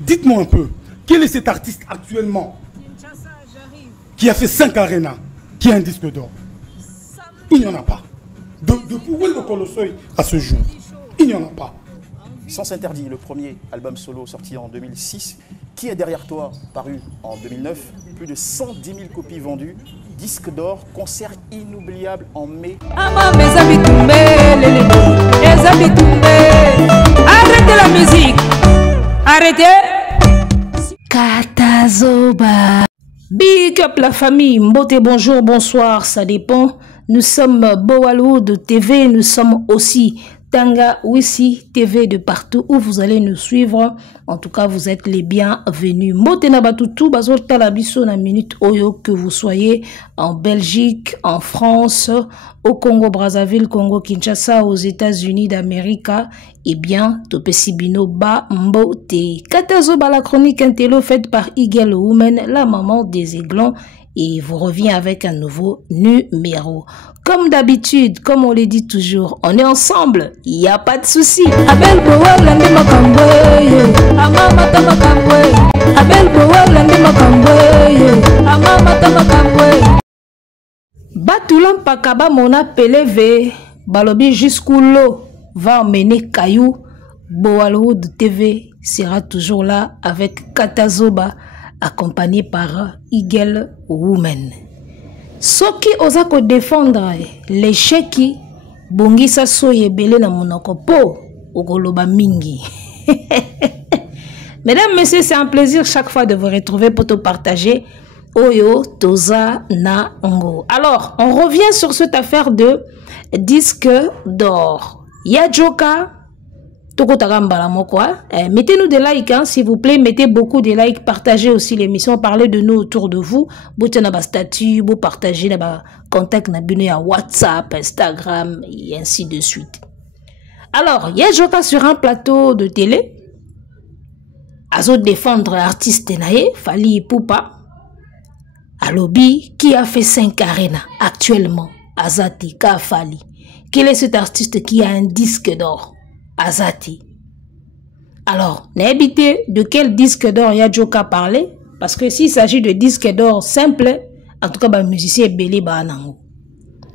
Dites-moi un peu, quel est cet artiste actuellement qui a fait 5 arénas, qui a un disque d'or? Il n'y en a pas. Depuis Wendo Colossoy à ce jour, il n'y en a pas. Sens Interdit, le premier album solo sorti en 2006. Qui est derrière toi, paru en 2009. Plus de 110 000 copies vendues. Disque d'or, concert inoubliable en mai. Arrêtez la musique. Arrêtez. Katazoba. Big up la famille. Mbote, bonjour, bonsoir, ça dépend. Nous sommes Bowaliwood TV, nous sommes aussi Tanga Wisi TV de partout où vous allez nous suivre. En tout cas, vous êtes les bienvenus. Motena Batutu, Bazol Talabiso na minute Oyo, que vous soyez en Belgique, en France, au Congo Brazzaville, Congo Kinshasa, aux États-Unis d'Amérique, et bien, Topesibino Ba Mbote. Katazoba, la chronique intello faite par Igel Woman, la maman des aiglons. Et vous revient avec un nouveau numéro. Comme d'habitude, comme on le dit toujours, on est ensemble, il n'y a pas de souci. Abel Bower lande makambwe, amamata makambwe. Abel Bower lande makambwe, amamata makambwe. Batulam pakaba mona peleve, balobi jusqu'où l'eau va emmener Caillou. Bowaliwood TV sera toujours là avec Katazoba, accompagné par Igel Woman. Soki ozako défendre les cheki bongisa soye belé na monoko po okoloba mingi. Mesdames, messieurs, c'est un plaisir chaque fois de vous retrouver pour te partager Oyo Toza na Ngo. Alors, on revient sur cette affaire de disque d'or. Yadjoka mettez-nous des likes, hein, s'il vous plaît. Mettez beaucoup de likes. Partagez aussi l'émission. Parlez de nous autour de vous. Vous statut, vous partagez contact à WhatsApp, Instagram et ainsi de suite. Alors, il y a Joka sur un plateau de télé. Azo défendre l'artiste Naye, Fali Ipupa. Alobi, qui a fait 5 arénas actuellement. Azati, Fali. Quel est cet artiste qui a un disque d'or? Azati. Alors, n'habitez de quel disque d'or Yadjoka parler? Parce que s'il s'agit de disque d'or simple, en tout cas, bah, musicien belé banango.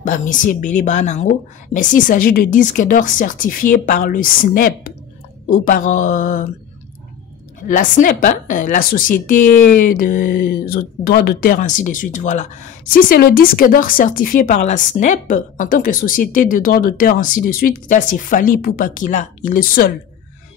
Bah, musicien belé banango. Mais s'il s'agit de disque d'or certifié par le SNEP ou par la SNEP, hein, la société de droits d'auteur, ainsi de suite, voilà. Si c'est le disque d'or certifié par la SNEP, en tant que société de droits d'auteur, ainsi de suite, là c'est Fali Ipupa qui l'a, il est seul.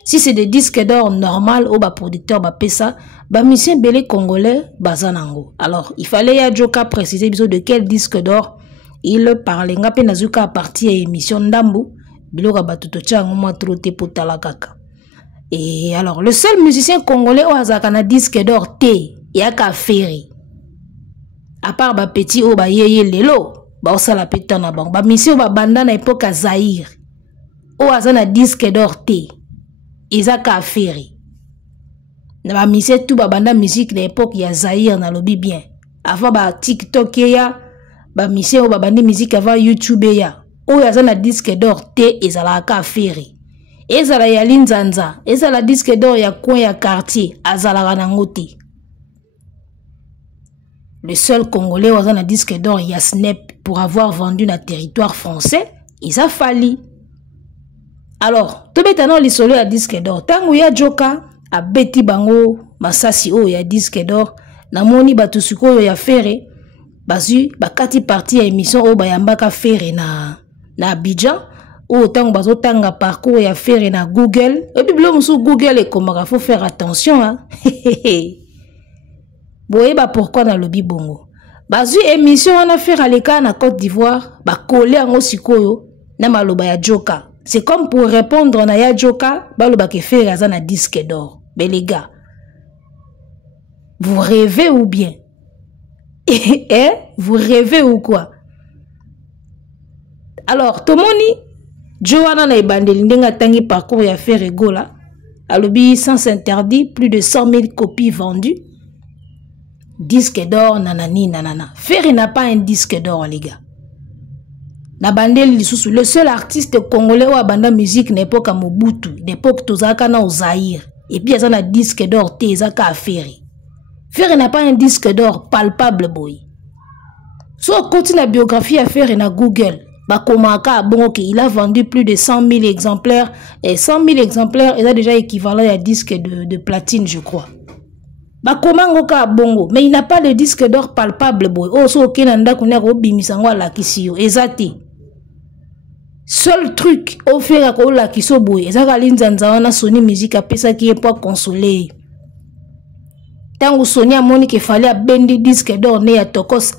Si c'est des disques d'or normal, au bas producteur, bah pesa, bah musicien belé congolais, bazanango. Alors, il fallait Yadjoka préciser de quel disque d'or il parlait. Ngape nazuka à partir de l'émission Ndambu, biloga batutocha ngoma troté pour talakaka. Et alors, le seul musicien congolais au Hazakana disque d'or T, Yaka Ferry. À part ba petit o ba yeye lelo, ba osala peta na bango. Ba misi o ba banda na époque à Zaïre. O Hazana disque d'or T, Isaka Ferry. Na ba misi tout ba banda musique na époque ya Zaïre na lobi bien. Avant ba TikTok ya, ba misi o ba banda musique avant YouTube ya. O Hazana disque d'or T, Isaka Ferry. Ezala ya linzanza, ezala disque d'or ya coin ya quartier, azala ranangote. Le seul Congolais a un disque d'or ya SNEP pour avoir vendu dans le territoire français, il a fallu. Alors, tout bétanon li solo ya disque d'or. Tango ya Joka a beti bango masasi o ya disque d'or, na moni batusuko ya fere, bazu bakati parti ya émission o bayambaka fere na Abidjan. Autant que tanga parcours et faire na Google. Et puis, Google et comment il faut faire attention. Hein? Boye ba pourquoi dans le bibongo. Bazu émission on a fait à l'écart na Côte d'Ivoire. Ba coller en osikoyo na maloba ya Joka. C'est comme pour répondre na ya Joka. Ba loba ke faire azana disque d'or. Mais les gars, vous rêvez ou bien? Eh? Vous rêvez ou quoi? Alors, Tomoni. Joana na ibandeli ndenga tangi parcours ya faire egola. Alobi Sens Interdit, plus de 100 000 copies vendues. Disque d'or nanani nanana. Ferry n'a pas un disque d'or les gars. Na bandeli le seul artiste congolais ou abanda musique n'époque à Mobutu, d'époque Tozaka na Zaïre. et puis il y a un disque d'or te ezaka affaire. Faire n'a pas un disque d'or palpable boy. So continue la biographie à faire na Google. Bah komaka bon que il a vendu plus de 100 000 exemplaires et 100 000 exemplaires il a déjà équivalent à disque de platine je crois. Bah comment ka bongo mais il n'a pas de disque d'or palpable boy. Oh so kenanda kuna ko bimisango la kisio ezati. Seul truc au faire ko la kiso boy ezaka linzanza wana Sony Music a pesa qui est pour consoler. Tango Sony a moni que fallait bendi disque d'or ne ya tokos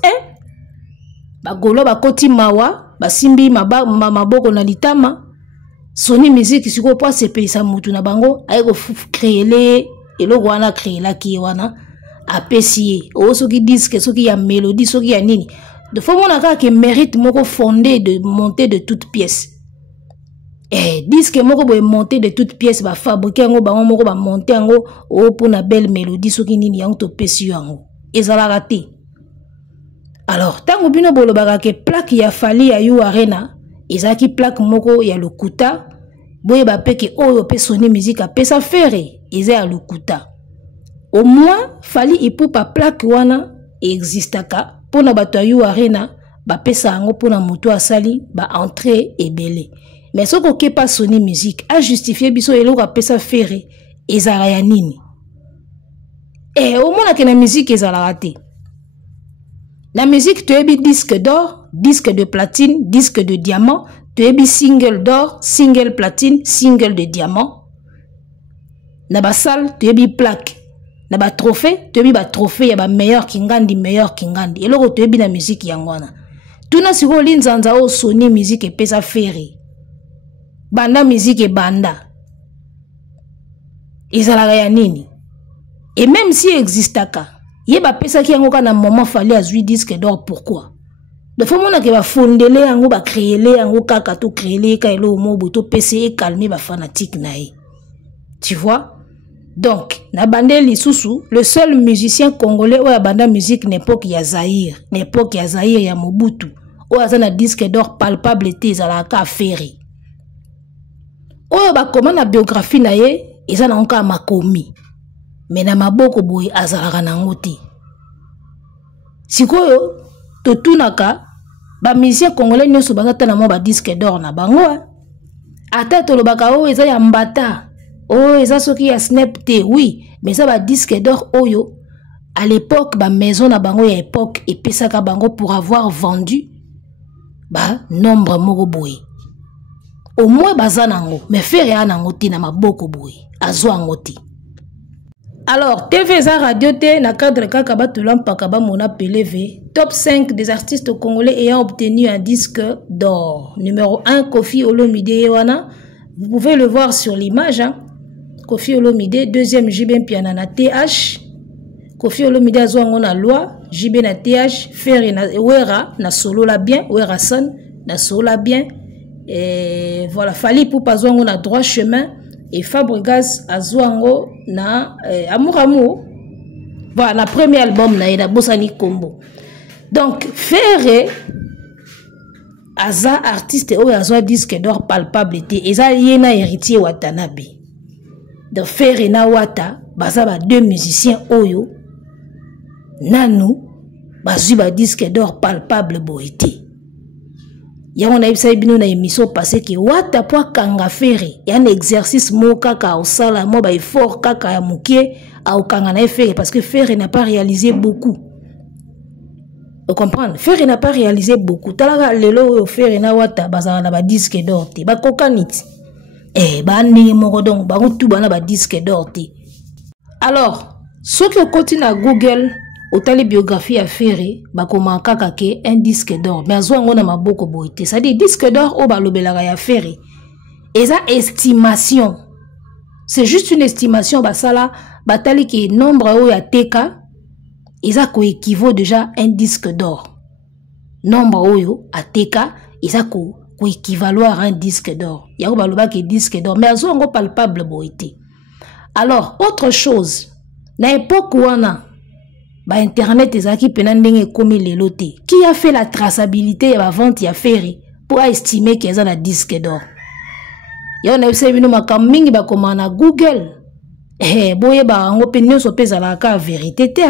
bagolo bakoti mawa basimbi maboko na litama Sony Music siko po sepesa mutu na bango ayeko créer eloko wana créer la ki wana apesi o soki disque soki ya mélodie soki ya nini de fois mona ka ke mérite moko fondé de monter de toutes pièces disque moko boy monter de toutes pièces ba fabriquer ngo bango moko ba monter ngo o pour na belle mélodie soki nini yango to pesi yango ezala raté. Alors, tango bino bolo bagake plaque ya Fally ya You Arena, ezaki plaque moko ya lokuta, boye ba peke oyo pe Sony Music a pesa fere, eza ya lokuta. Au moins, Fally ipupa plaque wana existaka, pona bato ya You Arena, ba pesa ango pona moto asali, ba entrée ebele. Mais ce que pas Sony Music a justifié biso eloko pesa fere, ezara ya nini. Au moins que la musique ezala raté. La musique, tu as mis disque d'or, disque de platine, disque de diamant, tu as mis single d'or, single platine, single de diamant. Na ba salle, tu as mis plaque. Na ba trophée, tu as mis ba trophée, ya ba meilleur kingandi, meilleur kingandi. Et là, tu as mis la musique yangwana. Tout na siko linzanza o Sony Music et pesa ferry. Banda musique et banda. Izala ya nini. Et même si existaka, yeba pesa ki yango kana moment Fally azui disque d'or pourquoi de fois mona ke ba fondele yango ba créer yango kaka to créer ka elo mo boto PC calmer ba fanatique nae. Tu vois? Donc na bandeli susu le seul musicien congolais oya banda musique n'époque ya Zaïre ya Mobutu oya zana disque d'or palpable te zala ka ferry oya ba koma na biographie na ye ezana onka makomi. Mais na maboko boy azalaka nango te. Sikoyo totunaka ba musicien congolais nyoso bazata na mo ba disque d'or na bango. Ata tolobaka o eza ya mbata. O eza soki ya snap te oui, mais ça ba disque d'or oyo à l'époque ba maison na bango ya époque epesaka bango pour avoir vendu ba nombre moko boy. Au moins bazanango, mais faire ya nango te na maboko boy. Azwa ngo te. Alors, TV za radio te na cadre kaka batulam pakaba mona PLV, top 5 des artistes congolais ayant obtenu un disque d'or. Numéro 1, Koffi Olomide wana. Vous pouvez le voir sur l'image. Hein? Koffi Olomide, deuxième JB Piana na TH. Koffi Olomide azwango na loi, JB na TH, Ferry na Wera na solo la bien, Wera Son na solo la bien. Et voilà, Fally Ipupa azwango na droit chemin. Et Fabregas Azwango na Amour Amour. Voilà, le premier album na Bosani Kombo. Donc, Ferré Aza artiste ou Azwa disque d'or palpable était. Eza yena héritier Watanabe. Donc, Ferré na Wata, bazaba deux musiciens Oyo. Nanou, bazuba disque d'or palpable boité. Yango na ibisa bino na émission passé que wata po kanga Ferré y a un exercice mo kaka au sala mo ba effort kaka ya mukie au kanga na Ferré parce que Ferré n'a pas réalisé beaucoup. Vous comprenez? Ferré n'a pas réalisé beaucoup. Talaga lelo Ferré na wata bazana na ba disque d'or te ba kokaniti. Ba ni moko donc ba tout bana ba disque d'or te. Alors, ceux qui continuent à Google Otali biographie à Ferré, bakoma kaka ke un disque d'or. Mais azwango na maboko boité. Ça dit disque d'or o balobelaka ya Ferré. Et ça estimation. C'est juste une estimation basala batali ke nombre o ya teka. Et ça ko équivaut déjà un disque d'or. Nombre oyo a teka, et ça ko équivaloir un disque d'or. Ya ko baloba ke disque d'or. Mais azwango palpable boité. Alors, autre chose. Na époque wana ba internet ezaki penandenge komi leloté. Qui a fait la traçabilité et la vente ya Ferré pour estimer qu'il y a un disque d'or? Ya on a eu ça bino makammingi ba komana Google. boye ba ngo pe nyonso pe zalaka vérité te.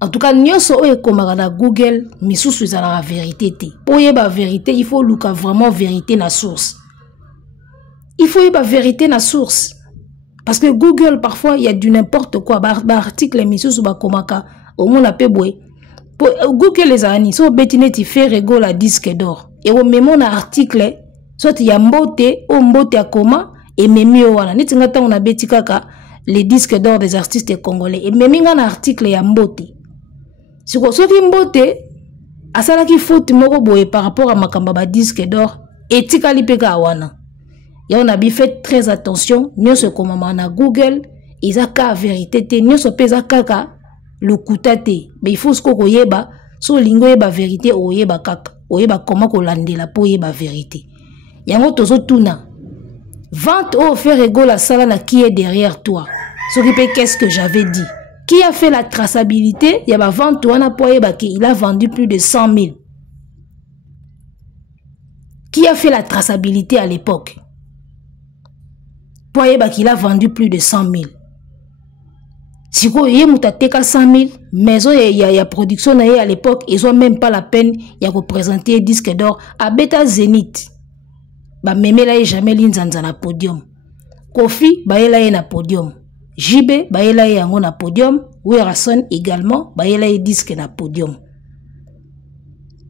En tout cas, nyonso oye komaka na Google, misusu ezalaka vérité te. Boye ba vérité, il faut luka vraiment vérité na source. Il faut y ba vérité na source. Parce que Google, parfois, il y a du n'importe quoi. Ba article misusu ba komaka, au moins la pe boye. Google les amis, so betine ti fait rigole à disque d'or. Et au même on a article, soit il y a mbote à comment et même wana. Neti ngata on a beti kaka les disques d'or des artistes congolais. Et même un article ya mbote. Si ko so ki mbote asala ki faute moko boye par rapport à makamba ba disque d'or etikali peka wana. Ya on a bien fait très attention, nyo se komama na Google, ils a ka vérité te, nyo so pesa kaka le kutate. Mais il faut ce qu'on yeba, so lingo yeba vérité o yeba kaka, o yeba comment ko landela po yeba vérité. Yango tozo tuna. Vente au faire ego la sala na qui est derrière toi. Ce qui peut qu'est-ce que j'avais dit. Qui a fait la traçabilité? Il y a ba vente wana po yeba ki il a vendu plus de 100 000. Qui a fait la traçabilité à l'époque? Po yeba qu'il a vendu plus de 100 000. Si vous avez 100 000, maison il y a production à l'époque, ils n'ont même pas la peine de représenter disque d'or à Beta Zénith. Bah même là jamais l'inzanza na podium. Kofi bah là na podium. JB bah là yango na podium. Werason également bah là disque na podium.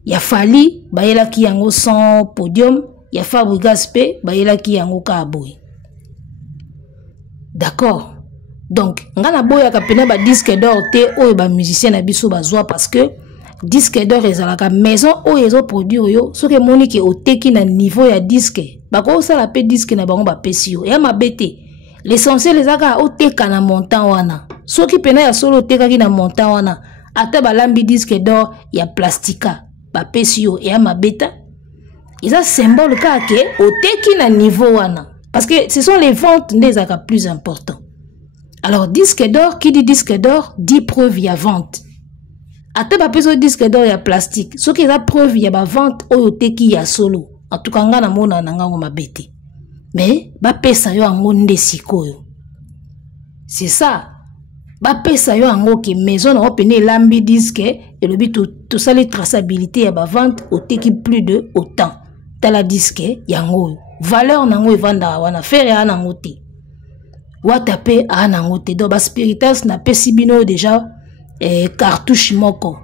Ya Fali bah là qui yango sans podium. Ya Fabri Gaspe bah là qui yango kaboy. D'accord. Donc, ngana boya kapena ba disque d'or te o ba musicien na biso bazwa parce que disque d'or ezalaka maison o ezo produire yo soki moni ke oteki na niveau ya disque bako sala pe disque na bango ba pesi yo ya mabete l'essentiel ezaka oteka na montant wana soki pena ya solo oteka ki na montant wana ata balambi disque d'or ya plastika ba pesi yo ya mabeta eza symbole ka ke oteki na niveau wana parce que ce sont les ventes ndezaka plus important. Alors, disque d'or, qui dit disque d'or, dit preuve y a vente. Ate ba peso disque d'or y a plastique. Ce qui est la preuve y a ba vente oyote ki ya solo. En tout cas, nga na mona na nga ngoma bete. Mais, ba pesa yo ango nde sikoyo. C'est ça. Ba pesa yo ango ki maison na opene lambi disque et le but tout ça les traçabilité ya ba vente ote ki plus de autant. Tala disque yango. Valeur nango evanda wana faire ya nango te. Watape a nangote do ba spiritas na pesibino déjà cartouche moko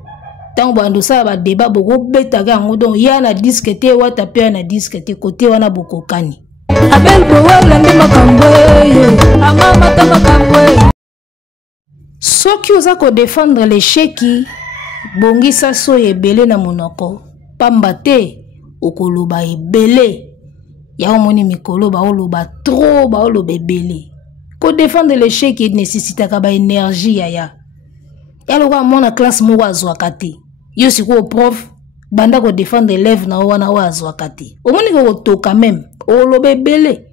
tant bando ça ba débat boko beta ga ngodo ya na disque te watape na disque te côté wana boko kani abel bowala ndi makambwe amama ta makambwe soki oza ko défendre l'échec bongisa so ebele na monoko pamba te okoloba ebele ya omoni mikolo ba oloba trop ba oloba ebele. Pour défendre l'échec, il nécessite une énergie. Il y a une classe qui est yo si ko prof, banda ko défendre l'élève na wana wa zwakati. Au moins ko quand même, o lobe belé.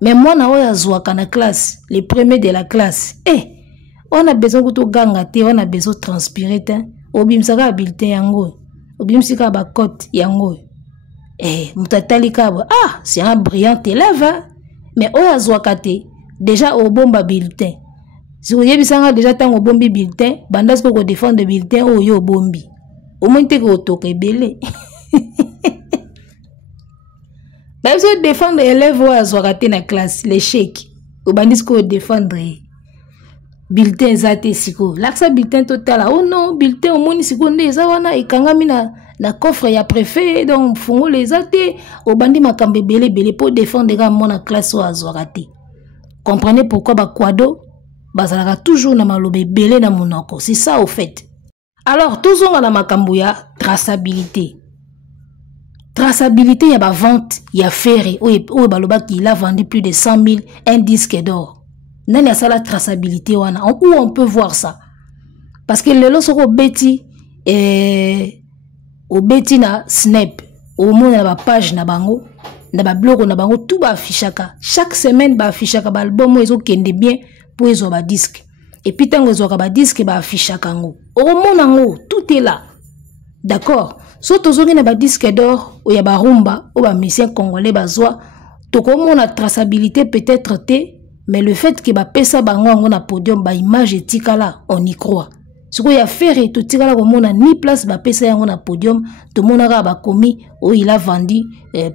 Mais moi na wa zwaka na classe, les premiers de la classe. On a besoin ko to ganga te, on a besoin de transpirer te. Obimsaka bulletin yango. Obimsika ba cote yango. Mutatali kabo. Ah, c'est un brillant élève. Mais o zwakati déjà au bomba bulletin. Si vous avez déjà tant au bombi bulletin, bandas ko défendre bulletin o yo bombi. Au moins te ko toke belé. Ba vous défendre élève o azwakate na classe l'échec. O bandis ko défendre bulletin zate siko. L'accès bulletin total. Oh non, bulletin au moins siko nde za wana ikangami na coffre ya préfet donc fungo les zate o bandi makambe belé belé pour défendre ga mona classe o azwakate. Comprenez pourquoi Bakwado bazalaka toujours na malobe belé na monoko. C'est ça au fait. Alors, toujours na makambuya traçabilité. Traçabilité, il y a ba vente, il y a ferré. Ou baloba qui a vendu plus de 100 000 un disque d'or. Nani a ça la traçabilité wana. Où on peut voir ça? Parce que le loso beti au beti na snap. Au moins na ba page na bango. Na ba blog na bango tout ba affichaka chaque semaine ba affichaka ba album ezo kende bien pour ezo ba disque et puis tango ezo ba disque ba affichaka ngo o mona ngo tout est là d'accord so tozongi na ba disque d'or o ya ba rumba o ba musicien congolais bazwa to ko mona traçabilité peut-être te Mais le fait que bapesa bango na podium ba image etikala, on y croit. Ce qu'il y a fait, tout tikala komona ni place bapesa yango na podium, tout le monde a commis où il a vendu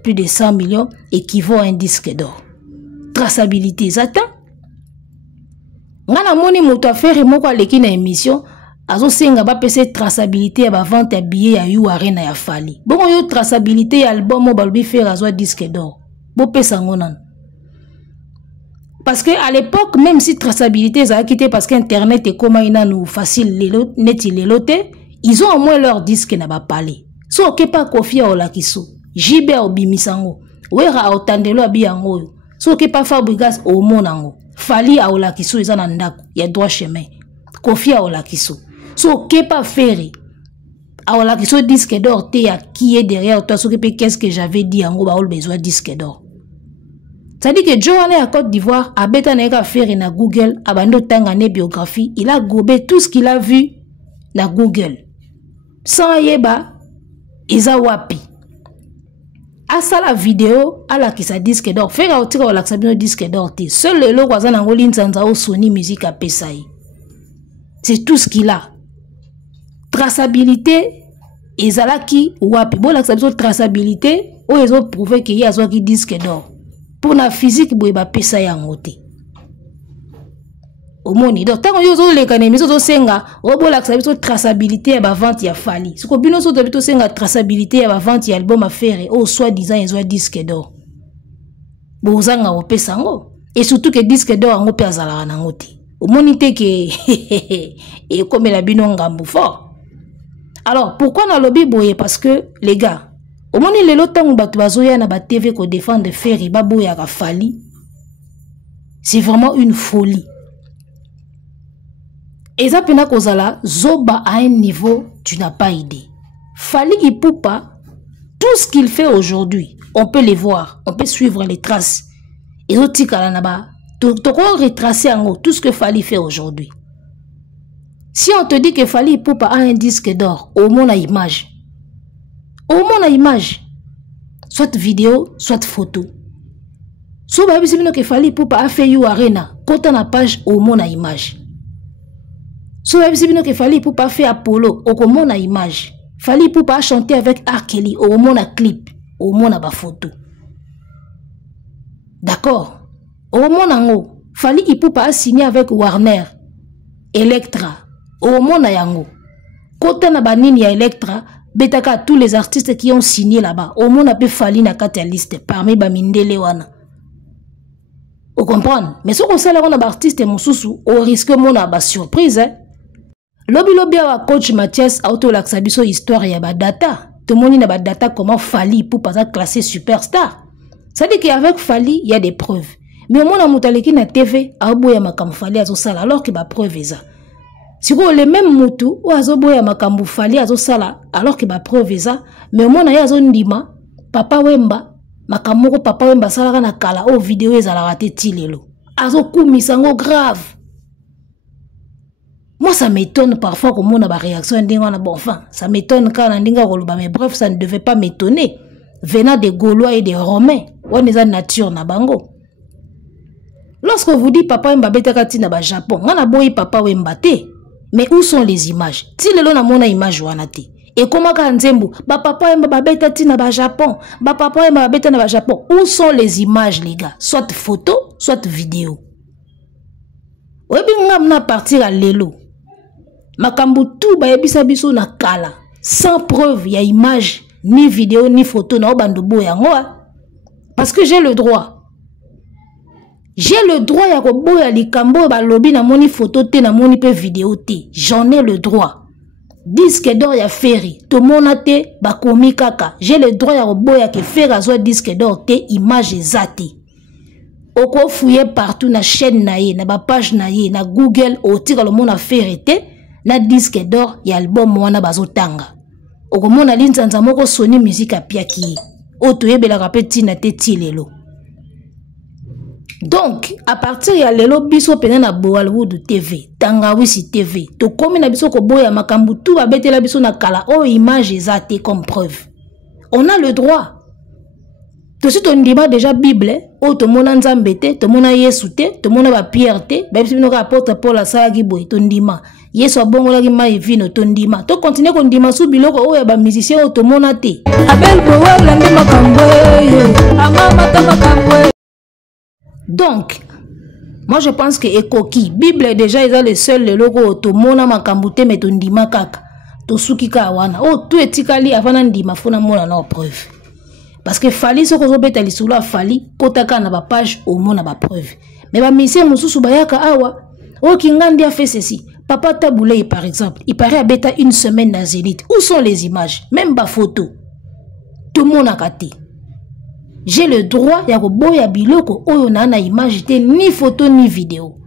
plus de 100 millions équivaut à un disque d'or. Traçabilité, zata. Ngana moni moto affaire moko aleki na émission, azo senga bapesa traçabilité ba vente ya billet ya yu arena ya Fali. Bon yo traçabilité ya album mo balbi faire azo disque d'or. Bo pesa ngonan. Parce que à l'époque, même si traçabilité ça a quitté parce qu'Internet est comme nous facile, net il est ils ont au moins leur disque n'a pas parlé. So ok pas Kofia au lakiso, Jibe au bimisango, Wera au tandelo abiyango, so ok pas Fabrigas au monango, Fali au lakiso ils en andako, il y a droit chemin, Kofia au lakiso, so ok pas Ferry, au lakiso disque d'or te ya qui est derrière toi, so ok qu'est-ce que j'avais dit en gros bah besoin disque d'or. C'est-à-dire que Joanne à Côte d'Ivoire, a bêta n'a faire na Google, a bando tangane biographie, il a gobé tout ce qu'il a vu na Google. Sans yeba, isa wapi. A ça la vidéo, a la qui sa disque d'or. Faire au tira au laxabino disque d'or te. Seul le logo wazan angolin sanza o Sony Music a pesai. C'est tout ce qu'il a. Traçabilité, isa qui wapi. Bon laxabino traçabilité, ou ils ont prouvé qu'il y a un disque d'or. Pour la physique, il y a un pesa yangote. Au moni. Donc, tant que vous avez l'économie, vous avez la traçabilité à la vente ya Fali. Ce que vous avez la traçabilité à la vente ya album à faire, ou soit-disant, ils ont un disque d'or. Vous avez un pesa yango. Et surtout que disque d'or, on peut azala nangote. Au moni te que, et comme la binongambu fort. Alors, pourquoi on a lobby boye? Parce que, les gars, au moment où les lotang batu bazoya na ba TV ko défendre Ferry babo ya Fali, c'est vraiment une folie. Et ça pena kozala zoba à un niveau tu n'as pas idée. Fali Ipupa, tout ce qu'il fait aujourd'hui, on peut les voir, on peut suivre les traces. Et autres kala na ba, to retracer en haut tout ce que Fali fait aujourd'hui. Si on te dit que Fali Ipupa a un disque d'or, au moins la image. Au moins la image, soit vidéo, soit photo. Si vous avez que Fali Ipupa a fait You Arena, quand on a page, au moins la image. Si vous avez que Fali Ipupa a fait Apollo, au moins la image. Fali Ipupa a chanté avec Arkeli, au moins la clip, au moins la photo. D'accord? Au moins la Fali Ipupa a signé avec Warner, Electra, au moins la yango. Quand on a banni ya Electra, Betaka, tous les artistes qui ont signé là-bas, au moins on peut Fali na kata liste parmi bamindele wana. Vous comprenez? Mais si on sait là on a artiste mosusu, au risque mon a ba surprise. Lobby a coach Mathias auto laxabiso histoire ya ba data. Tout le monde n'a pas data comment Fali pour pas classer superstar. Ça dit qu'avec Fali il y a des preuves. Mais au moins on a mutaleki na TV, a boya makam Fali azo sala alors que ba preuve eza. Si vous avez le même moutou, ou azoboya makambu Fali azo sala, alors que ba preuve eza, mais au moins na yazo ndima, papa wemba, makamoko papa wemba sala na kala, o vidéo eza la rate tilelo. Azo kumisango grave. Moi ça m'étonne parfois comment on a ba réaction ndinga bon enfin, ça m'étonne quand on ndinga koloba, mais bref, ça ne devait pas m'étonner. Venant des Gaulois et des Romains, on est en nature na bango. Lorsque vous dites papa wemba betaka tina ba Japon, on a boyi papa wemba te. Mais où sont les images? Si le long a mon image wanate. Et comment quand Nzembo, ba papa et ba beta tina ba Japon, ba papa et ba beta na ba Japon. Où sont les images les gars? Soit photo, soit vidéo. Webi ngam na partir à lelo. Makambu tout ba yebisa biso na kala. Sans preuve, y a image, ni vidéo, ni photo na obando boyango. Parce que j'ai le droit. J'ai le droit ya koboya likambo ba lobi na moni photo te na moni pe vidéo te. J'en ai le droit. Disque d'or ya Ferry. To mona te ba komi kaka. J'ai le droit ya koboya ke Ferry azo disque d'or te image ezate. Oko fouiller partout na chaîne na ye, na ba page na ye, na Google o tika lo mona Ferry te na disque d'or ya album wana bazotanga. Oko mona linzanza moko Sony Music apiaki. O to yebela pe tina te tilelo. Donc, à partir de l'élo biso pena na Bollywood TV, Tangawisi TV, to komi na biso ko boya makambu tout ba bete la biso na kala o image ezate comme preuve. On a le droit. Tosi tondima déjà Bible, o tomona Nzambe te, tomona Yesu te, tomona ba Pierre te, ba bisi binoka apôtre Paul asalaki boye tondima. Yesu abongolaki mai vino tondima. To continue kondima sou biloko o ya ba musicien o tomona te. Abel Boel ndi makambwe, amama ta makambwe. Donc, moi je pense que ekoki Bible déjà ils ont le seul le logo tomona makambute mais tondima kaka. To suki ka wana. O tout etikali avant ndima fona mona na preuve. Parce que fali ce qu'on beta lisula fali kotaka na ba page au monde na ba preuve. Mais ba mission mususu bayaka awa o kingandi a fait ceci. Papa Taboulé par exemple, il paraît à beta une semaine dans Zénith. Où sont les images? Même ba photo. Tout le monde a katé. J'ai le droit ya ko boya biloko oyo na image te ni photo ni vidéo.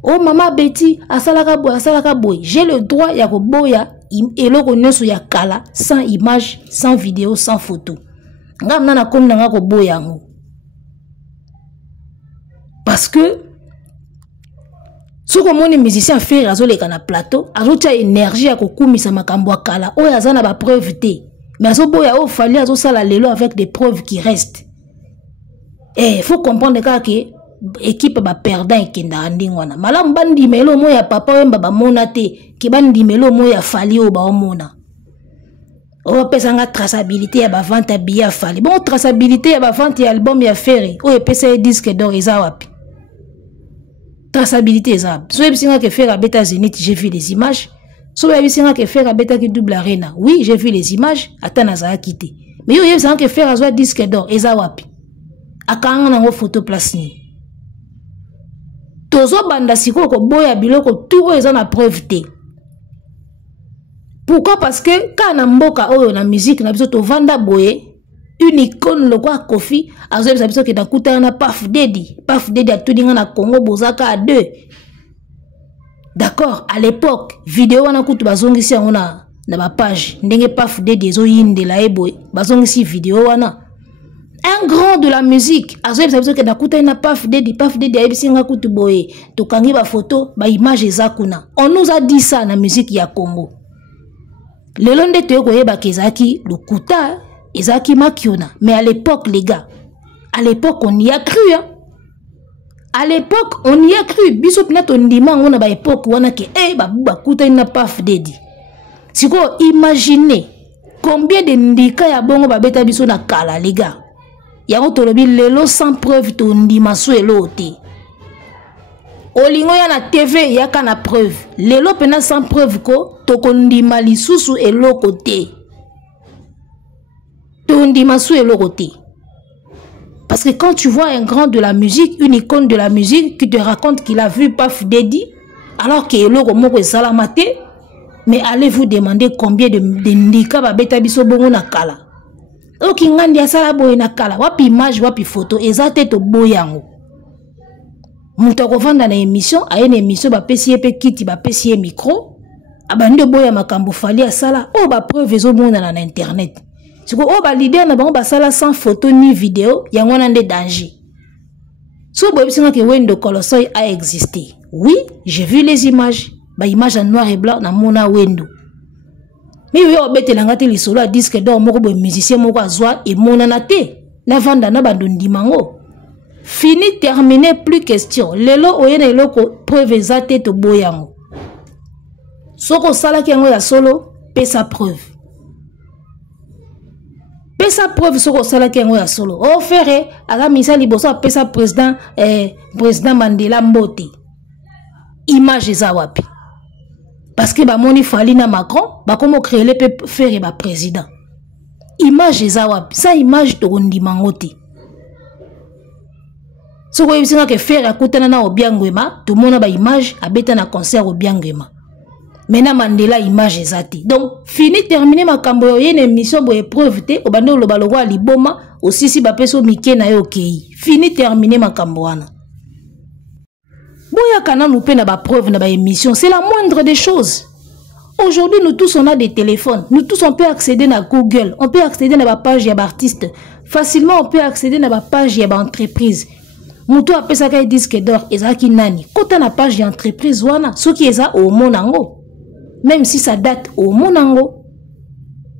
Oh maman Betty asalaka boy. J'ai le droit ya ko boya eloko nyonso ya kala sans image, sans vidéo, sans photo. Parce que ce que les musiciens fait sur na plateau, ajouter énergie à kokumisa makambo kala o yazana ba preuve te. Mais azo boya o fali azo sala lelo avec des preuves qui restent. Et il faut comprendre que équipe ba perdant et kenda ndingwana. Malam bandi melo moya papa wemba ba mona te, ki bandi melo moya fali o ba mona. On peut s'en traçabilité à la vente à billets fali. Bon, traçabilité à la vente et album et affaire. On peut s'en disque d'or et zawapi. Traçabilité zab. Soit il y a que faire à Beta Zénith, j'ai vu les images. Soit il y a que faire à Beta qui double arena. Oui, j'ai vu les images. Attends, na za quitté. Mais il y a que faire à soit disque d'or et zawapi. A quand on a une photo place ni. Tozo banda siko ko boya biloko tout ils ont la preuve té. Pourquoi? Parce que quand on mboka oyo na musique na biso to vanda boye une icône le quoi Kofi azo biso ke na kuta na Puff Daddy a tout dinga na Congo bozaka à 2. D'accord, à l'époque vidéo wana kutu bazongisi ona na ba page ndenge Puff Daddy ezo yindela eboy bazongisi vidéo wana. Un grand de la musique azo biso ke na kuta na Puff Daddy ayebisi nga kutu boye to kangi ba photo ba image ezakuna. On nous a dit ça na musique ya Congo. Le long de te koyeba kezaki lukuta ezaki makiona. Mais à l'époque les gars, à l'époque on y a cru hein. À l'époque on y a cru. Biso pina to ndima ngona ba époque wana ke ba kuta ina Puff Daddy. Siko imaginez combien de ndika ya bongo ba beta biso na kala les gars. Ya otolobi lelo sans preuve to ndima so elote. Olingo ya na TV yaka na preuve. Lelo pena sans preuve ko tokondima lisusu eloko te. Tondima su eloko te. Parce que quand tu vois un grand de la musique, une icône de la musique qui te raconte qu'il a vu Puff Daddy, alors que eloko moko salamate, mais allez vous demander combien de ndika ba beta biso bongo na kala. Oki ngandi asala boye na kala, wapi image, wapi photo, ezate to boyango. Muto kovanda na émission, a une émission ba pesi pe kiti ba pesi micro, abande boya makambo fali asala, o ba preuve ezo mona na internet. Siko o ba leader na bango ba sala sans photo ni vidéo, yango na nde danger. So boye bisinga ke Wendo Kolosoi a existé. Oui, j'ai vu les images, ba images en noir et blanc na mona Wendo. Mais yo bete langa te lisolo a disque d'or moko boye musicien moko azwa e mona na te. Na vanda na bandondi mango. Fini, terminé, plus question. Lelo oyena eloko preuve ezate to boyango. Soko sala ki yango ya solo, pe sa preuve. Pe sa preuve soko sala ki yango ya solo. O fere, aga misa liboso pe sa président Mandela Mbote. Image eza wapi. Parce que ba moni fali na Macron, ba komo créer le pe faire ba président. Image eza wapi. Sa image to ndima ngote. Si vous avez que faire à côté de Obiangwema, tout le monde a une image, à bêta na concert Obiangwema. Maintenant, Mandela image ezati. Donc, fini, terminé ma cambo, une émission pour épreuve, au bando le balogo à Liboma, aussi si bapeso Mike na okei. Fini, terminé ma camboana. Boya kana nous pe na ba preuve na ba émission, c'est la moindre des choses. Aujourd'hui, nous tous on a des téléphones. Nous tous on peut accéder à Google, on peut accéder à la page ya artiste. Facilement, on peut accéder à la page ya entreprise. Muto apesa ka disque d'or ezaki nani kota na page d'entreprise wana soki eza au monango même si ça date au monango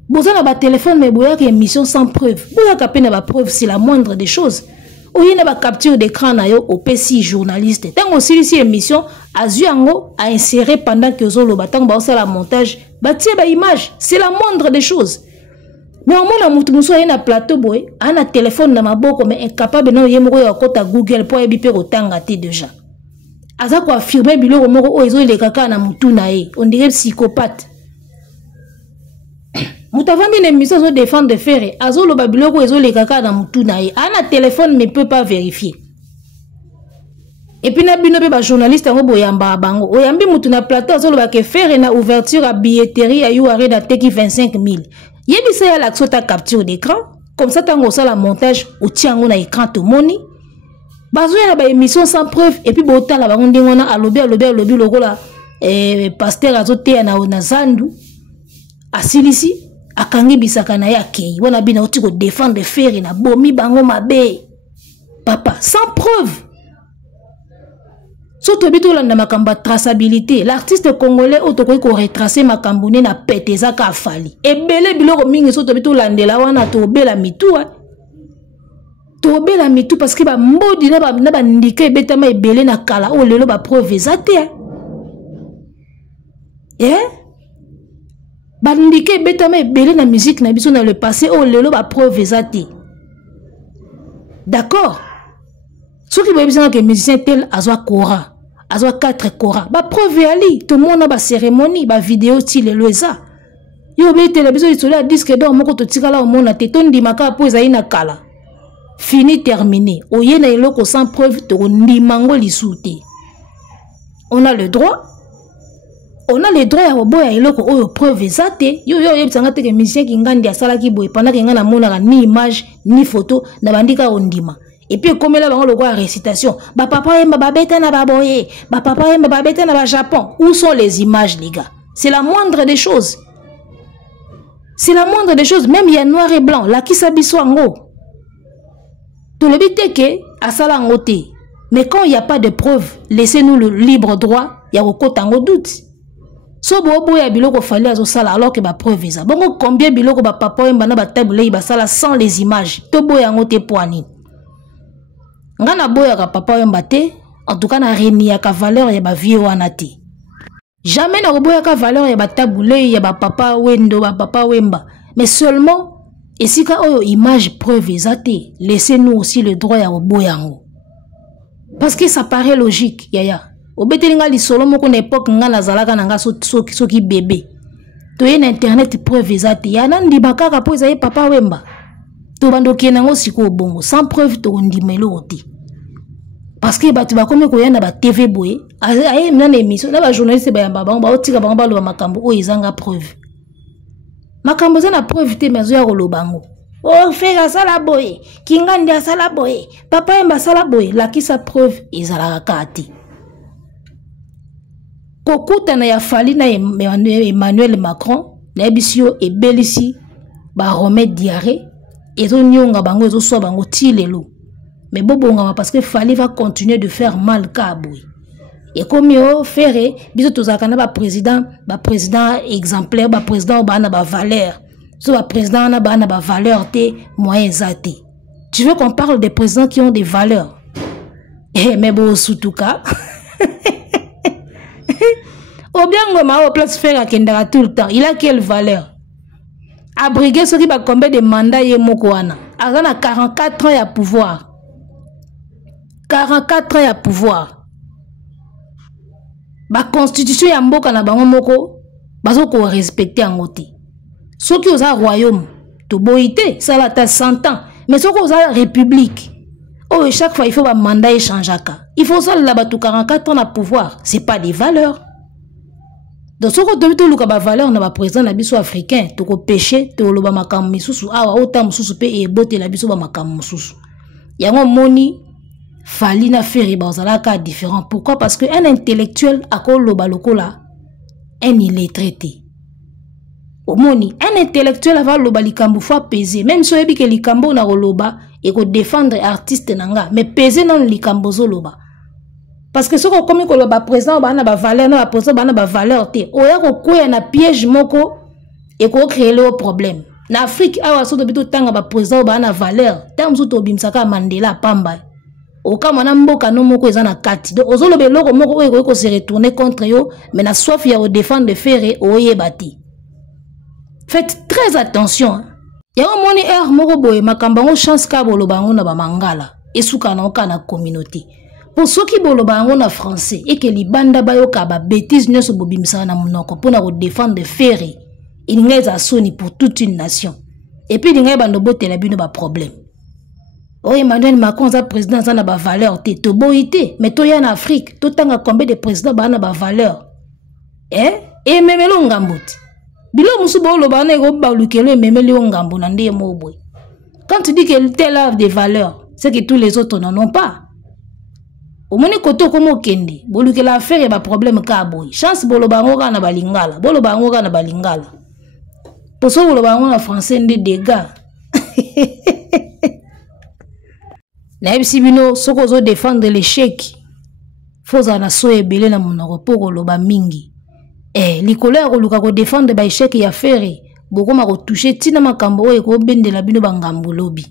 Boza na ba téléphone mais boya que émission sans preuve. Boya ka pena ba preuve c'est la moindre des choses. Oye na ba capture d'écran na yo au PC journaliste. Tango si émission azuango a inséré pendant que zolo batang ba la montage, ba tie ba image, c'est la moindre des choses. Mais au moins mutu muso na plateau boy, ana téléphone na maboko mais incapable na yemoko ya kota Google pour ebipe kotanga te déjà. Aza ko affirmer biloko moko o ezo le kaka na mutu na ye, on dirait psychopathe. Moutavandi une émission de défendre de faire azo lo babiloko ezo le kaka na mutu na ye ana téléphone ne peut pas vérifier. Et puis na bino be ba journaliste ngo boyamba bango oyambi mutu na plateau azo lo ba ke faire na ouverture à billetterie ya yuare da teki 25 000. Yebisa ya l'action ta capture d'écran comme ça tango ça la montage ou tiango na écran to moni. Bazo ya ba émission sans preuve et puis bota la bango ndingona alobi lokola pasteur azo te na zandu asilisi akangi bisaka na yake wana bina oti ko défendre faire na bomi bango mabe papa sans preuve surtout bitola na makamba traçabilité l'artiste congolais otokoki ko retracer makambune na peteza ka fali ebele biloko mingi surtout bitola ndela wana to bela mitua parce que ba mbodi na ba ndike betama ebele na kala o lelo ba preuve ezate bandike betama ebele na musique na biso na le passé o lelo ba preuve ezate. D'accord? Ce qui veut dire que musicien tel azwa kora, azwa 4 kora, ba preuve ali, tout le monde a ba cérémonie, ba vidéo ti lelo eza. Yo be télévision isolé disque d'or moko to tikala o mona te tondi maka po ezai na kala. Fini terminé. Oye na eloko sans preuve to ndimango lisute. On a le droit. On a le droit à boya eloko oyo preuve ezate yo yebisanga te que musicien ki ngandi asala ki boye pendant que ngana mona ni image ni photo na bandika ondima et puis comme là bango lokwa récitation ba papa yemba ba beta na ba boye ba papa yemba ba beta na ba Japon où sont les images les gars c'est la moindre des choses même il y a noir et blanc la ki sabiso ngo to le bité que asala ngote mais quand il y a pas de preuve laissez-nous le libre droit ya kokota ngo doute. So bobo ya biloko fallait azo sala alors que ba preuve eza. Bongo combien biloko ba papa yemba na ba table ba sala sans les images. To boya ngote poani. Ngana boya ka papa yemba te, en tout cas na reni ya ka valeur ya ba vie wana te. Jamais na boya ka valeur ya ba table ya ba papa wendo ba papa wemba, mais seulement esika oyo image preuve eza te. Laissez-nous aussi le droit ya boya ngo. Parce que ça paraît logique yaya. Obetelinga li solo moko na époque nga nazalaka nanga soki bébé to ye na internet preuve ezate ya nandi bakaka po ezaye papa wemba to bandoki nango siko bongo sans preuve to ndimelo oti parce que batu bakomi ko yana ba TV boye aye mna émission na ba journaliste ba yamba ba otika bango ba lo makambo o ezanga preuve makambo za na preuve te mezo ya kolobango o fega sala boye kingandi asala boye papa wemba sala boye la kisa preuve ezala kati. Kokuta na ya fali na Emmanuel Macron na ebisio ebelisi ba remède diarrhée ezo nyonga bango ezo so bango tilelo mais bobonga parce que fali va continuer de faire mal kabui et comme yo faire biso tozaka na ba président exemplaire ba président ba na ba valeur so ba président na ba valeur te moyens zate. Tu veux qu'on parle des présidents qui ont des valeurs mais bon sutuka Obiango ma au place faire à Kendara tout le temps. Il a quelle valeur? Abriguer ceux qui va combien de mandats y mokoana. Azana 44 ans à pouvoir. 44 ans à pouvoir. Ba constitution ya mboka na bango moko bazo ko respecter ngoti. Ceux qui ont un royaume to boité ça la ta 100 ans. Mais ceux qui ont une république. Oh chaque fois il faut ba mandat échangeaka. Il faut ça là-bas tout 44 ans à pouvoir. C'est pas des valeurs. Donc, ce que tu as des valeurs dans le président de la africain, tu as péché, tu as le makam misusu, autant misusu pe et botte la biso makam misusu. Il y a un moni, fali na faire bazalaka différent. Pourquoi? Parce que un intellectuel a le balokola, un illettré. Au moni, un intellectuel a le balikambo fois peser. Même si que likambo na roloba et que défendre artiste nanga, mais peser non likambo zoloba. Parce que ce qu'on comme le président ba na ba valeur na président ba na ba valeur te oya ko koya na piège moko et qu'on crée le problème. En Afrique, awa so tobito tanga ba président ba na valeur. Tam so tobimsaka Mandela pamba. Oka mana mboka no moko eza na kati. Donc ozolo be loko moko ko se retourner contre yo, mais na soif ya o défendre de faire oyebati. Faites très attention. Ya o moni moko boye makambango chance ka bolo bango na ba mangala. Esuka na oka na communauté. Pour ceux qui bolo bango na français et que li banda ba yo ka ba bêtise nyoso bobimsaka na monoko pour na ko défendre de faire. Il n'y a soni pour toute une nation. Et puis il y a un problème. Oh, Emmanuel Macron est président de la valeur. Tu es boité. Mais tu es en Afrique. Tu as combien de présidents qui ont la valeur? Eh? Et même le Ngambot. Bilo musubo lo bana ego ba lukelo même le Ngambo na ndie moboy. Quand tu dis que tel a des valeurs, c'est que tous les autres n'en ont pas. Au moins koto komo kende. Boluke la affaire et ba problème ka boy. Chance bolo bango na balingala. Bolo bango na balingala. Pour ça, vous le français des dégâts. Si vous défendre l'échec, faut en assoyer belé na mon pour le mingi. Les colères ou défendre l'échec et affaire, beaucoup m'a retouché tina makambo et ko bende la bino bangambo lobby.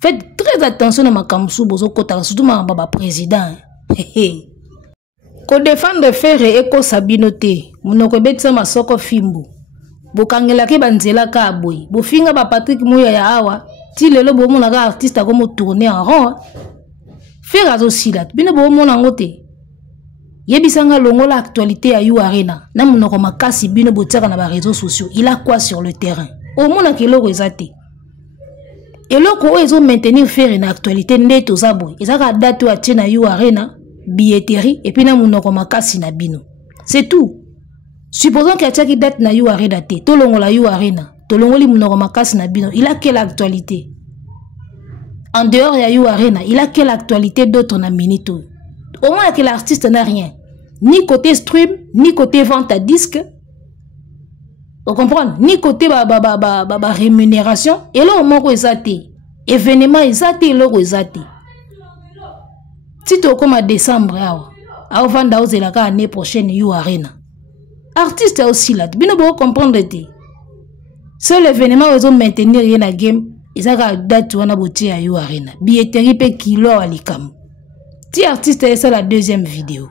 Faites très attention à makamsu bozo kota surtout ma baba président. Ko défendre faire et ko sabinoté, monoko betsa masoko fimbo. Bokangela ke banzela ka boy bofinga ba Patrick Muya ya awa ti lelo bo mona ka artiste comme tourner en rond faire aussi là bino bo mona ngote yebisanga longola actualité ya You Arena na monoko makasi bino botsaka na ba réseaux sociaux il a quoi sur le terrain au mona ke loko ezate eloko ezo maintenir faire une actualité ndeto za boy ezaka date wa tina You Arena billetterie et puis na monoko makasi na bino c'est tout. Supposons qu'il y a qui date na You Arena te, tolongola You Arena, tolongoli munoko makasi na bino, il a quelle actualité? En dehors de You Arena, il a quelle actualité d'autre na minito? Au moins que l'artiste n'a rien, ni côté stream, ni côté vente à disque. Vous comprenez? Ni côté rémunération. Et là au moins ko ezate, événement ezate loko ezate. Si tu comme à décembre à vendre ozelaka année prochaine You Arena. Artiste aussi là, bino bo comprendre te. Seul événement où ils ont maintenir rien à game, ils ont date wana boti à You Arena. Billetterie pe kilo alikam. Si artiste est ça la deuxième vidéo.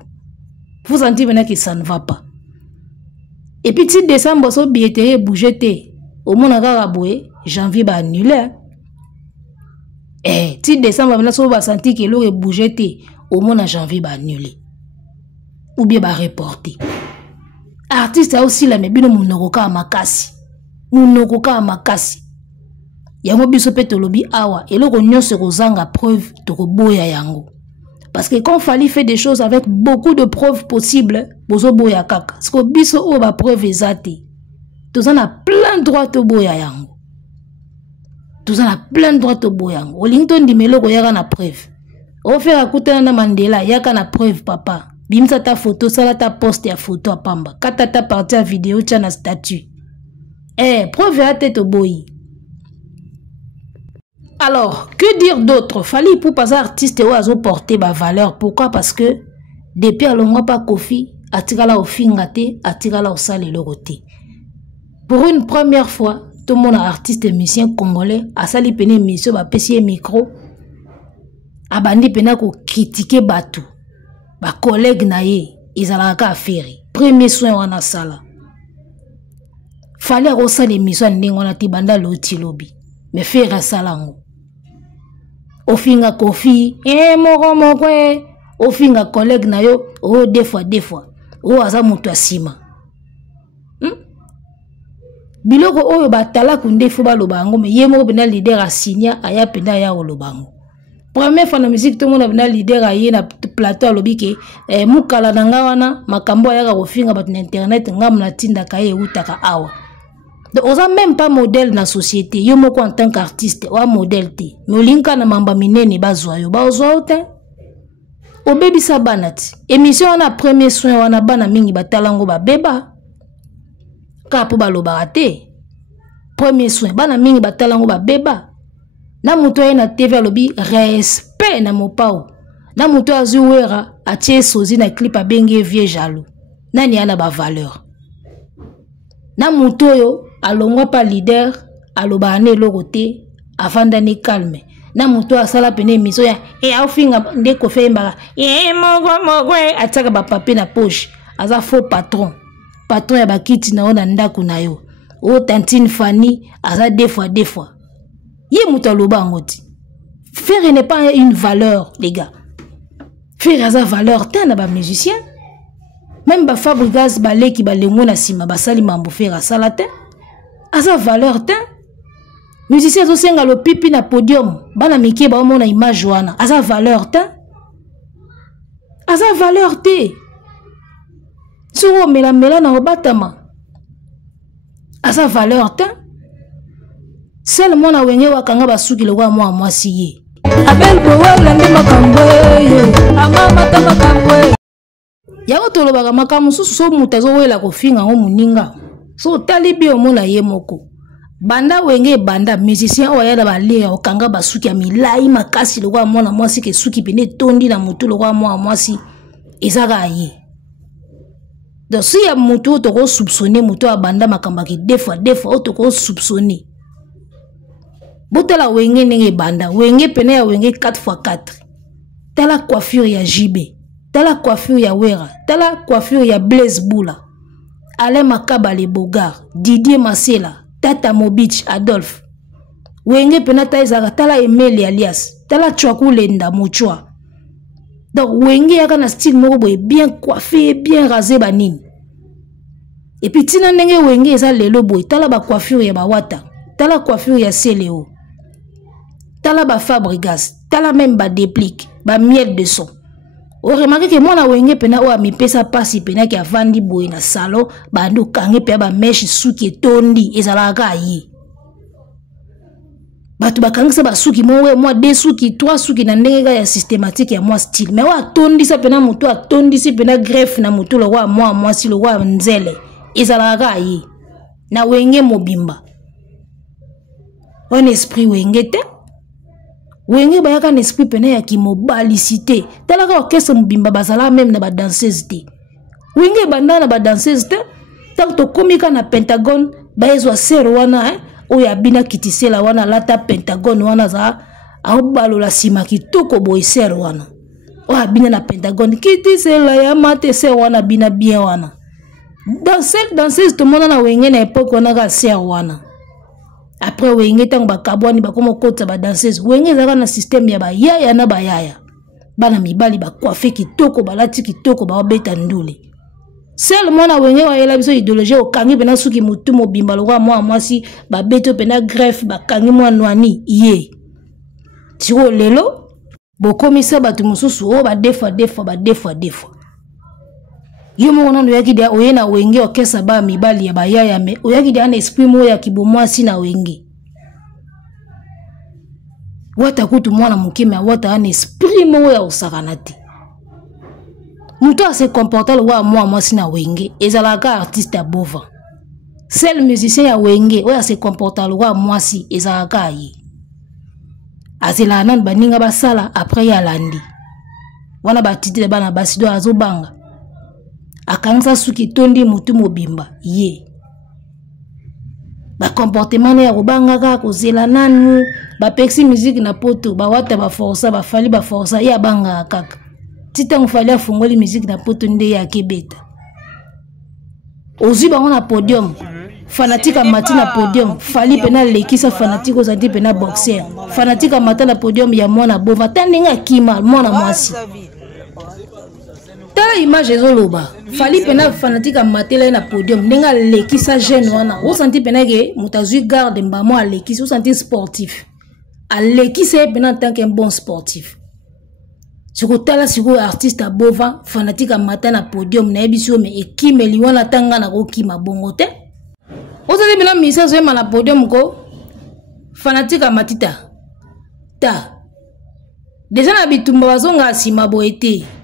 Vous sentez maintenant que ça ne va pas. Et puis si décembre so billetterie bouger te, au moins on boye, janvier ba annuler. Si décembre maintenant so ba sentir que l'eau est bouger te, au moins en janvier ba annuler. Ou bien ba reporter. Artiste a aussi la mebino munokoka makasi. Munokoka makasi. Yango biso pe tolobi awa eloko nyonso kozanga preuve tokoboya yango. Parce que quand Fally fait des choses avec beaucoup de preuves possibles, bozo boya kaka. Parce que biso o ba preuve ezate. Tous en a plein droit to boya yango. Tous en a plein droit to boya yango. Olington di meloko yaka na preuve. O faire akutana na Mandela yaka na preuve papa. Bimsa ta photo, ça ta poste ya photo à pamba. Kata ta partie à vidéo, tu as na statut. Preuve à tête au boy. Alors, que dire d'autre? Fallait pour pas artiste ou azo porter ma valeur. Pourquoi? Parce que depuis à l'onga pas Kofi, atigala au fingate, atigala au sale le roté. Pour une première fois, tout le monde artiste et musicien congolais a sali peine mission ba pesier micro. Abandi pena ko critiquer Batou. Ba collègue na ye izalaka affaire premier soin wana sala fallait rosa l'émission ndingo na tibanda loti lobby mais faire salango ofinga Kofi moko ofinga collègue na yo deux fois aza mutu asima biloko oyo batala kundefu balobango mais ye moko bena leader asinya aya penda ya olobango. Première fois na musique tout le monde a leader a na plateau à lobby ke mukala na ngawana makambo ya kofinga bat na internet ngam na tinda kaye utaka awa. Donc on a même pas modèle na société yo moko en tant qu'artiste ou modèle te. Mais linka na mamba minene bazwa yo bazwa te. O baby sabanati. Émission na premier soin wana bana mingi batalango ba beba. Ka po baloba te. Premier soin bana mingi batalango ba beba. Na muto na TV lobby respect na mopao. Na muto azuwera atie sozi na clip a bengi vieux jaloux. Nani ana ba valeur. Na muto yo alongwa pa leader aloba ane lokote afanda ne calme na muto asala pene miso ya afinga ndeko femba mogwe ataka ba papier na poche aza faux patron ya bakiti na ona ndako na yo o tantine Fanny aza deux fois ye muto aloba ngoti faire n'est pas une valeur les gars faire aza valeur tana ba musicien même ba Fabregas baleki balengo na sima basali mambo faire asala te aza valeur te musicien zo senga lo pipi na podium bana miki ba mona image wana aza valeur te suro mela na obatama aza valeur te seul mona wenge wakanga basuki lo wa mwa mwasi ye abel bowela ndi makambwe amama tamakambwe yawo tolobaka makamu susu so muta zo wela kofinga ngo muninga so talibi omona ye moko banda wenge banda musicien oya da balia okanga basuki ya milai makasi lokwa mwana mwasi ke suki pene tondi na mutu lokwa mwa mwasi ezaka ye donc si ya mutu to ko soupçonner mutu abanda makamba ki deux fois to ko soupçonner botala wenge nenge banda wenge pene ya wenge 4x4 tala coiffure ya JB tala coiffure ya Wera tala coiffure ya Blaise Boula Alain Makaba le Bogar Didier Masela Tata Mobich Adolphe wenge pena taizaka tala Emile alias tala Chwaku Lenda Mochwa donc wenge yaka na style moko boye bien coiffé bien rasé banini et puis tina ndenge wenge eza lelo boye tala ba coiffure ya Bawata tala coiffure ya Seleo tala ba Fabregas tala même ba déplique ba miel de son o remarque que mwana wenge pena o amipesa pasi pena ki avandi boye na salon bandu kange pe ba meshi suki etondi ezalaka yi batu bakangisa ba suki mowe moi deux suki trois suki na ndenge ya systématique ya moi style mais wa tondi sa pena mutu atondi si pena greffe na mutu lo wa moi si lo wa nzele ezalaka yi na wenge mobimba un esprit wenge te wenge bayaka na esprit pena ya kimobalicité talaka orchestre mobimba bazala même na ba danseuse te wenge banda na ba danseuse te tant to komika na Pentagone baezwa ser wana oya bina kitisela wana lata Pentagone wana za aobalola sima kitoko boy ser wana oya bina na Pentagone kitisela ya mate ser wana bina bien wana danseuse to mona na wenge na époque wana ka ser wana après wenge tang bakabwani bakoma kota ba danseuse wenge zaka na système ya bayaya na bayaya bana mibali ba coiffe kitoko balati kitoko ba obeta ndule seul mona wenge wa yela biso idéologie okangi pena suki mutu mobimba lokwa mwa mwasi ba beto pena greffe bakangi mwa nwani ye tiko lelo bokomisa batu mususu o ba deux fois yo mona ndo yaki dia oyena wenge okesa ba mibali ya bayaya me oyaki dia na esprit mo ya kibomwasi na wenge wata kutu mwana mukime wata ana esprit mo ya osakanati muto a se comporter le wa mwasi na wenge ezalaka artiste ya bova seul musicien ya wenge oya se comporter le wa mwasi ezalaka yi azela nan baninga basala après ya landi wana batitile bana basido azobanga akangisa suki tondi mutu mobimba ye ba comportement ya kobanga ka kozela nanu ba pexi musique na poto ba wata ba força ba fali ba força ya banga kaka tita ngfali afungoli musique na poto nde ya kebeta ozi bango na podium fanatique mati na podium fali pena lekisa fanatique ozandi pena boxer fanatique mata na podium ya mwana bova tandinga kima mwana mwasi tala image ezoloba fali pena fanatique matela na podium nenga lekisa jeune wana o senti pena ke mutazui garde mbamo a lekisa o senti sportif a lekisa pena tant qu'un bon sportif siko tala siko artiste a bova fanatique mata na podium na ebiso me ekimeli wana tanga na ko kima bongo te o senti pena misa zo na podium ko fanatique matita ta déjà na bitumba bazonga sima boete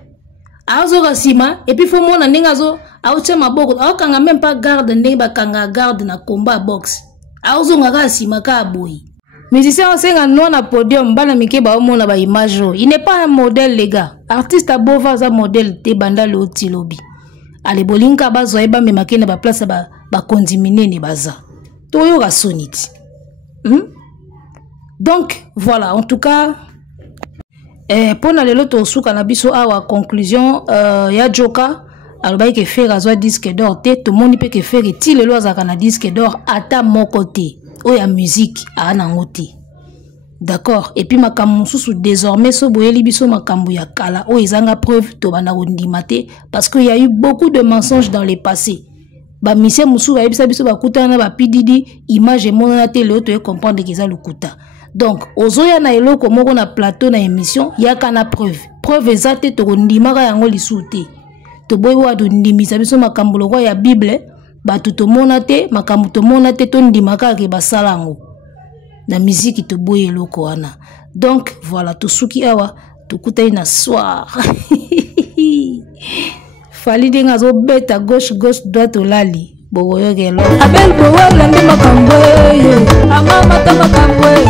azo kasima et puis faut mona ndinga zo aocha maboko aokanga même pas garde ndenge bakanga garde na combat box azo ngaka sima ka boy musicien osenga no na podium bana mike ba mona ba image il n'est pas un modèle les gars artiste a bova za modèle te banda le otilobi ale bolinka bazo eba me makene ba place ba kondimine ne baza toyoka soniti. Donc voilà, en tout cas pour na lelo to suka na biso awa conclusion ya Joka alobaki ke faire azwa disque d'or te to moni pe ke faire ti lelo azaka na disque d'or ata moko te oya musique ana ngoti. D'accord, et puis makambo mususu désormais so boyeli biso makambo ya kala o ezanga preuve to bana kondima te parce que y a eu beaucoup de mensonges dans le passé. Ba mise musu ba yebisa biso bakuta na ba pididi image monana te leo to e comprendre que ça lukuta. Donc ozoya na eloko moko na plateau na émission yaka na preuve ezate to kondimaka yango lisute. To boyi wa do ndimisa biso makambo lokwa ya Bible batu to mona te makambo to mona te to ndimaka ke basalango. Na musique to boye eloko wana. Donc voilà to suki awa to kutai na soir. Fali denga zo beta gauche droite olali. Boyo gelo. Abel boyo lande makambo. Amama ta makambo.